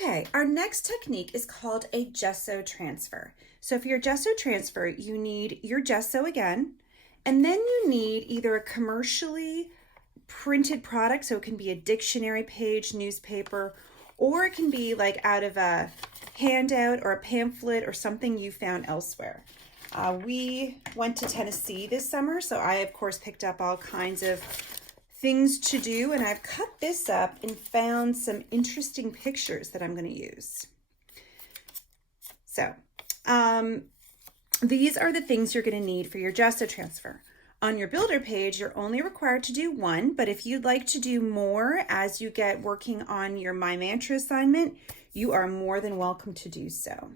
Okay, our next technique is called a gesso transfer. So for your gesso transfer, you need your gesso again, and then you need either a commercially printed product, so it can be a dictionary page, newspaper, or it can be like out of a handout or a pamphlet or something you found elsewhere. We went to Tennessee this summer, so I of course picked up all kinds of things to do, and I've cut this up and found some interesting pictures that I'm going to use. So these are the things you're going to need for your gesso transfer. On your builder page, you're only required to do one, but if you'd like to do more as you get working on your My Mantra assignment, you are more than welcome to do so.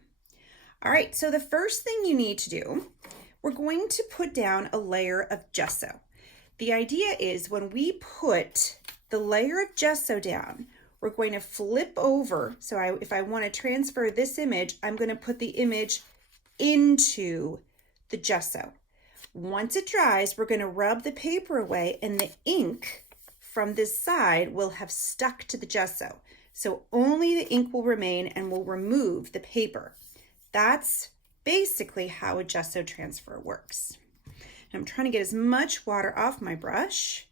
All right, so the first thing you need to do, we're going to put down a layer of gesso. The idea is when we put the layer of gesso down, we're going to flip over. So if I want to transfer this image, I'm going to put the image into the gesso. Once it dries, we're going to rub the paper away, and the ink from this side will have stuck to the gesso. So only the ink will remain and will remove the paper. That's basically how a gesso transfer works. I'm trying to get as much water off my brush.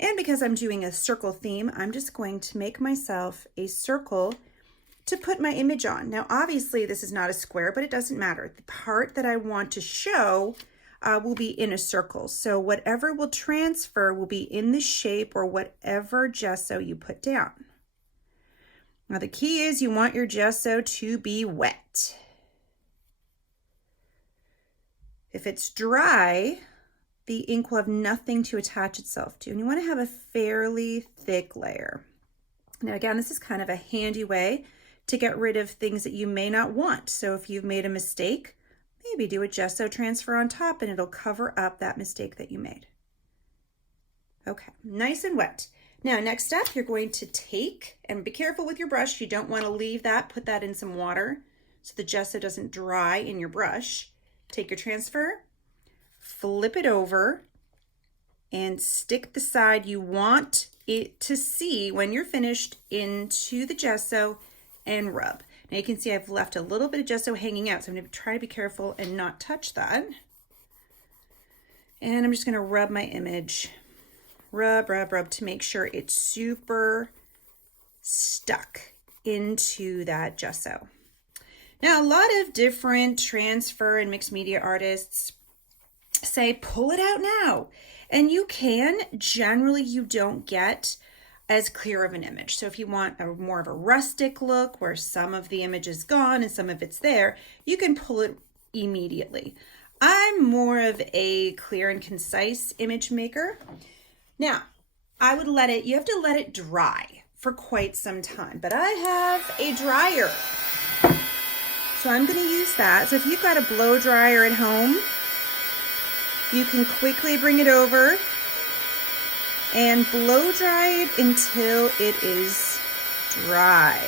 And because I'm doing a circle theme, I'm just going to make myself a circle to put my image on. Now, obviously this is not a square, but it doesn't matter. The part that I want to show will be in a circle. So whatever will transfer will be in the shape or whatever gesso you put down. Now the key is you want your gesso to be wet. If it's dry, the ink will have nothing to attach itself to, and you want to have a fairly thick layer. Now again, this is kind of a handy way to get rid of things that you may not want. So if you've made a mistake, maybe do a gesso transfer on top and it'll cover up that mistake that you made. Okay, nice and wet. Now next step, you're going to take, and be careful with your brush, you don't want to leave that, put that in some water so the gesso doesn't dry in your brush. Take your transfer, flip it over, and stick the side you want it to see when you're finished into the gesso and rub. Now you can see I've left a little bit of gesso hanging out, so I'm going to try to be careful and not touch that. And I'm just going to rub my image. Rub, rub, rub to make sure it's super stuck into that gesso. Now, a lot of different transfer and mixed media artists say, pull it out now. And you can. Generally, you don't get as clear of an image. So if you want more of a rustic look where some of the image is gone and some of it's there, you can pull it immediately. I'm more of a clear and concise image maker. Now, you have to let it dry for quite some time, but I have a dryer. So I'm going to use that. So if you've got a blow dryer at home, you can quickly bring it over and blow dry it until it is dry.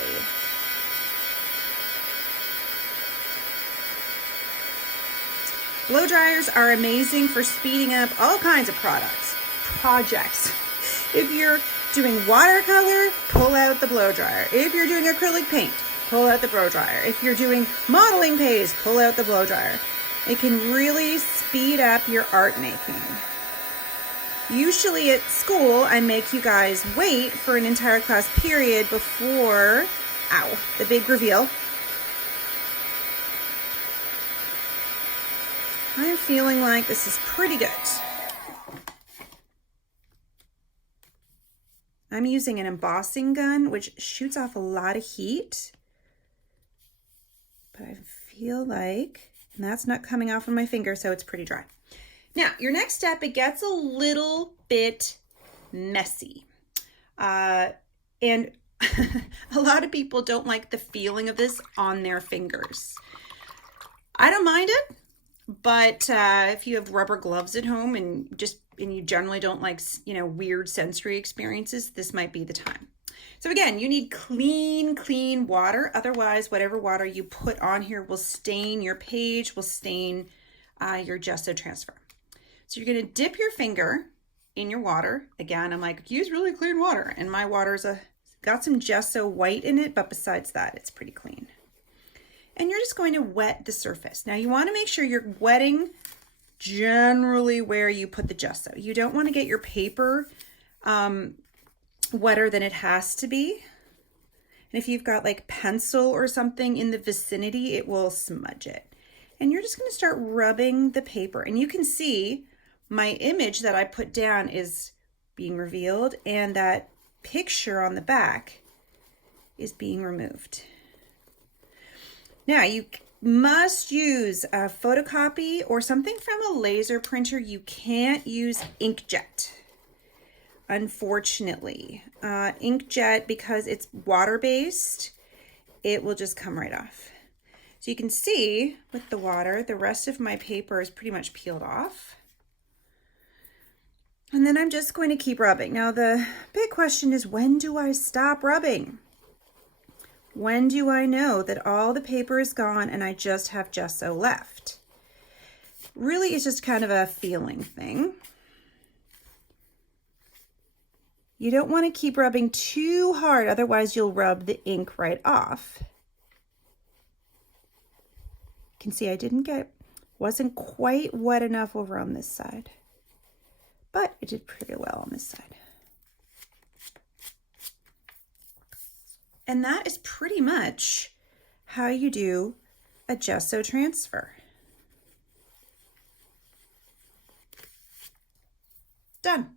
Blow dryers are amazing for speeding up all kinds of projects. If you're doing watercolor, pull out the blow dryer. If you're doing acrylic paint, pull out the blow dryer. If you're doing modeling paste, pull out the blow dryer. It can really speed up your art making. Usually at school, I make you guys wait for an entire class period before, the big reveal. I'm feeling like this is pretty good. I'm using an embossing gun, which shoots off a lot of heat. But I feel like, and that's not coming off on my finger, so it's pretty dry. Now, your next step, it gets a little bit messy. And a lot of people don't like the feeling of this on their fingers. I don't mind it, but if you have rubber gloves at home and you generally don't like, weird sensory experiences, this might be the time. So again, you need clean water. Otherwise, whatever water you put on here will stain your page, will stain your gesso transfer. So you're going to dip your finger in your water. Again, I'm like, use really clean water. And my water is got some gesso white in it, but besides that, it's pretty clean. And you're just going to wet the surface. Now you want to make sure you're wetting generally where you put the gesso. You don't want to get your paper wetter than it has to be. And if you've got like pencil or something in the vicinity, it will smudge it. And you're just going to start rubbing the paper. And you can see my image that I put down is being revealed, and that picture on the back is being removed. Now you must use a photocopy or something from a laser printer. You can't use inkjet, unfortunately. Inkjet, because it's water-based, it will just come right off. So you can see with the water, the rest of my paper is pretty much peeled off. And then I'm just going to keep rubbing. Now the big question is, when do I stop rubbing? When do I know that all the paper is gone and I just have gesso left? Really, it's just kind of a feeling thing. You don't want to keep rubbing too hard, otherwise you'll rub the ink right off. You can see I wasn't quite wet enough over on this side, but it did pretty well on this side. And that is pretty much how you do a gesso transfer. Done.